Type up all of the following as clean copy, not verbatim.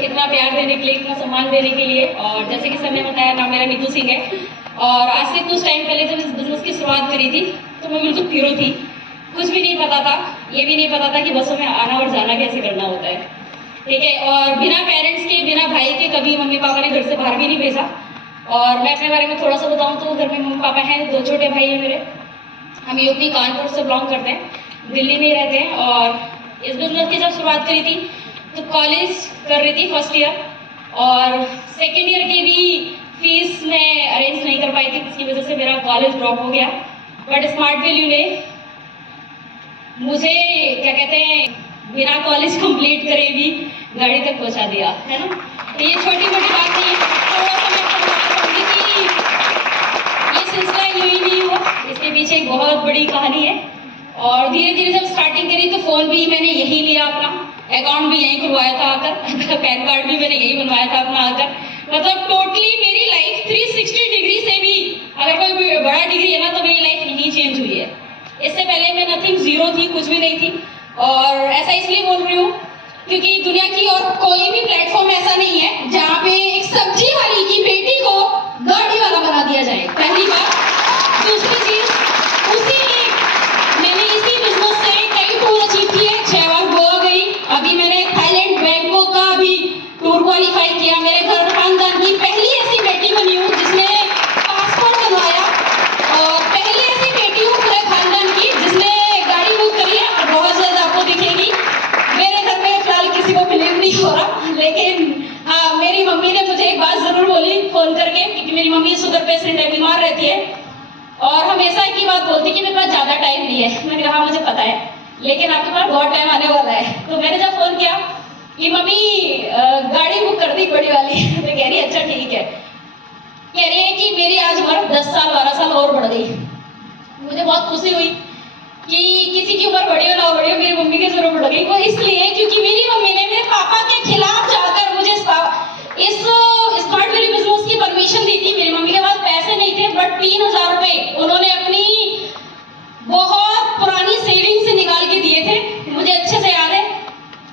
इतना प्यार देने के लिए, इतना सम्मान देने के लिए। और जैसे कि सर ने बताया, नाम मेरा नीतू सिंह है और आज से कुछ टाइम पहले जब इस बिजनेस की शुरुआत करी थी तो मैं बिल्कुल जीरो थी। कुछ भी नहीं पता था, ये भी नहीं पता था कि बसों में आना और जाना कैसे करना होता है, ठीक है। और बिना पेरेंट्स के, बिना भाई के कभी मम्मी पापा ने घर से बाहर भी नहीं भेजा। और मैं अपने बारे में थोड़ा सा बताऊँ तो घर में मम्मी पापा हैं, 2 छोटे भाई हैं मेरे। हम यूपी कानपुर से बिलोंग करते हैं, दिल्ली में ही रहते हैं। और इस बिजनेस की जब शुरुआत करी थी तो कॉलेज कर रही थी फर्स्ट ईयर, और सेकेंड ईयर की भी फीस मैं अरेंज नहीं कर पाई थी, जिसकी वजह से मेरा कॉलेज ड्रॉप हो गया। बट स्मार्ट वैल्यू ने मुझे क्या कहते हैं, बिना कॉलेज कंप्लीट करे भी गाड़ी तक पहुंचा दिया, है ना। तो ये छोटी मोटी बात नहीं है, थोड़ा सा मैं आपको बताना चाहूँगी कि ये सिलसिला यूँ ही नहीं हुआ, इसके पीछे एक बहुत बड़ी कहानी है। और धीरे धीरे जब स्टार्टिंग करी तो फ़ोन भी मैंने यही लिया, अपना अकाउंट भी यहीं खुलवाया था आकर, पैन कार्ड भी मैंने यही बनवाया था अपना आकर। मतलब टोटली मेरी लाइफ 360 डिग्री से भी अगर कोई बड़ा डिग्री है ना तो मेरी लाइफ यही चेंज हुई है। इससे पहले मैं नथिंग, जीरो थी, कुछ भी नहीं थी। और ऐसा इसलिए बोल रही हूँ क्योंकि दुनिया की और कोई भी प्लेटफॉर्म ऐसा नहीं है जहाँ पे एक सब्जी वाली की बेटी को गाड़ी वाला बना दिया जाए, पहली बात। दूसरी चीज, उसी मैंने इसी बिजनेस से कई टूर अचीव किए, 6 बार गोवा गई, अभी मैंने थाईलैंड, बैंकॉक का भी टूर क्वालिफाई किया। मेरे घर खानदान की पहली ऐसी बेटी बनी हूँ जिसने पासपोर्ट बनवाया, और पहली ऐसी बेटी हूँ पूरे खानदान की जिसने गाड़ी बुक करी है। और बहुत जल्द आपको दिखेगी। मेरे घर में फिलहाल किसी को बिलीव नहीं हो रहा, लेकिन हाँ, मेरी मम्मी ने मुझे एक बात जरूर बोली फोन करके, क्योंकि मेरी मम्मी शुगर पेशेंट है, बीमार रहती है, और हमेशा एक ही बात बोलती कि मेरे पास ज़्यादा टाइम नहीं है। मैंने कहा मुझे पता है, लेकिन आपके पास बहुत टाइम आने वाला है। तो मैंने जब फोन किया कि मम्मी गाड़ी बुक कर दी बड़ी वाली, तो कह रही अच्छा ठीक है। कह रही है कि मेरी आज उम्र 10 साल 12 साल और बढ़ गई। मुझे बहुत खुशी हुई कि किसी की उम्र बड़ी हो ना बड़ी हो, मेरी मम्मी की जरूर बढ़ गई। वो इसलिए क्योंकि मेरी मम्मी ने मेरे पापा के खिलाफ जाकर मुझे इस स्मार्ट वैल्यू बिजनेस की परमिशन दी थी। मेरी मम्मी के पास पैसे नहीं थे, बट 3000 रुपए उन्होंने अपनी बहुत पुरानी सेविंग से निकाल के दिए थे। मुझे अच्छे से याद है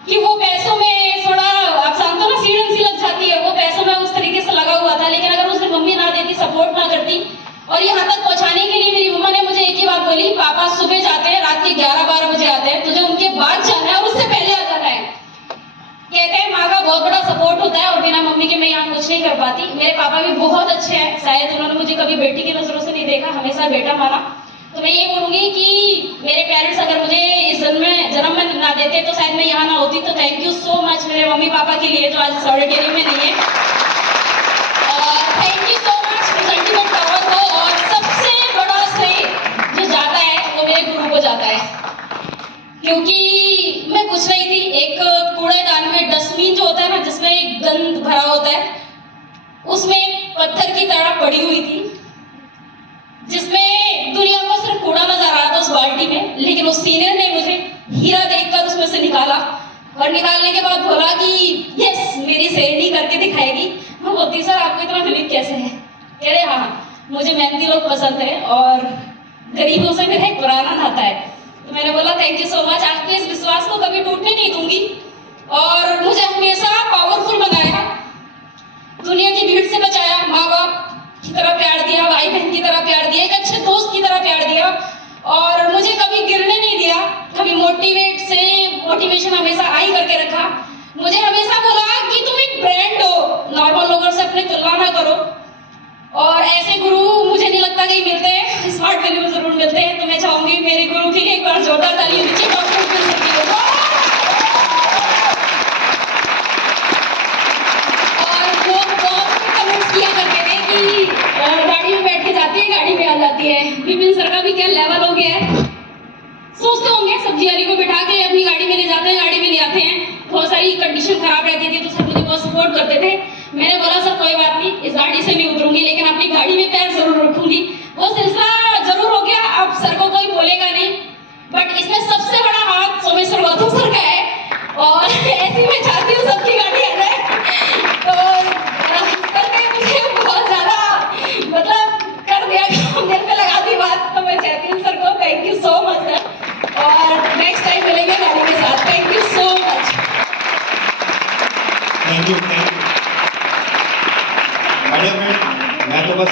कि वो पैसों में थोड़ा, आप जानते हो ना, सीढ़न सी लग जाती है, वो पैसों में उस तरीके से लगा हुआ था। लेकिन अगर उसने मम्मी ना देती, सपोर्ट ना करती, और यहाँ तक पहुँचाने के लिए मेरी मम्मा ने मुझे एक ही बात बोली, पापा सुबह जाते हैं, रात के 11-12 बजे आते हैं, तुझे उनके बाद जाना है और उससे पहले आ जाना है। कहते हैं माँ का बहुत बड़ा सपोर्ट होता है, और बिना मम्मी के मैं यहाँ कुछ नहीं कर पाती। मेरे पापा भी बहुत अच्छे हैं, शायद उन्होंने मुझे कभी बेटी की नजरों से नहीं देखा, हमेशा बेटा माना। तो मैं ये बोलूंगी कि मेरे पेरेंट्स अगर मुझे इस जन्म में ना देते तो शायद मैं यहाँ ना होती। तो थैंक यू सो मच मेरे मम्मी पापा के लिए, जो आज सॉलिडेरी में नहीं है। और थैंक यू सो मच इस अल्टीमेट पावर को। और सबसे बड़ा श्रेय जो जाता है वो मेरे गुरु को जाता है, क्योंकि मैं कुछ नहीं थी। एक कूड़ेदान में डस्टबिन जो होता है ना, जिसमें एक गंद भरा होता है, उसमें पत्थर की तरह पड़ी हुई थी, जिसमें दुनिया को सिर्फ कूड़ा नजर आ रहा था उस बाल्टी में। लेकिन उस सीनियर ने मुझे हीरा देखकर उसमें से निकाला, और निकालने के बाद बोला कि यस, मेरी शेरनी करके दिखाएगी। मैं बोलती सर आपको इतना बिलीव कैसे है? कह रहे हाँ, मुझे मेहनती लोग पसंद है और गरीबों से मेरा एक पुराना नाता है। तो मैंने बोला थैंक यू सो मच, आपके इस विश्वास को कभी टूटने नहीं दूंगी। और मुझे हमेशा पावरफुल बनाया, दुनिया की भीड़ से बचाया, माँ बाप की तरह प्यार दिया, भाई बहन की तरह प्यार दिया, एक अच्छे दोस्त की तरह प्यार दिया, और मुझे कभी गिरने नहीं दिया। कभी मोटिवेशन हमेशा आई करके रखा। मुझे हमेशा बोला कि तुम एक ब्रांड हो, नॉर्मल लोगों से अपनी तुलना ना करो। और ऐसे गुरु मुझे नहीं लगता कहीं मिलते हैं, स्मार्ट वैल्यू में जरूर मिलते हैं। तो मैं चाहूंगी मेरे गुरु के लिए एक बार जोरदार ताली होनी चाहिए। और वो बहुत कमेंट्स किया करते थे कि गाड़ी में बैठ के जाती है, गाड़ी में आ जाती है। विपिन सर का भी क्या लेवल हो गया है, सोचते होंगे सब्जी वाली को बिठा के अपनी गाड़ी में ले जाते हैं, गाड़ी में ले आते हैं। बहुत सारी कंडीशन खराब रहती थी तो सर मुझे बहुत सपोर्ट करते थे। मैंने बोला सर कोई बात नहीं, इस गाड़ी से नहीं उतरूंगी, लेकिन अपनी गाड़ी में पैर जरूर रखूंगी। वो सिलसिला जरूर हो गया, अब सर को कोई बोलेगा नहीं। बट इसमें सबसे बड़ा हाथ सोमेश्वर गौतम सर का है, और ऐसी मैं चाहती हूँ सबकी गाड़ी आ जाए। तो सर ने मुझे बहुत ज्यादा मतलब कर दिया, दिल पे लगा दी बात। तो मैं चाहती हूँ सर को thank you so much sir, और नेक्स्ट टाइम मिलेंगे गाड़ी के साथ। Thank you so much. Thank you. Madam मैं तो बस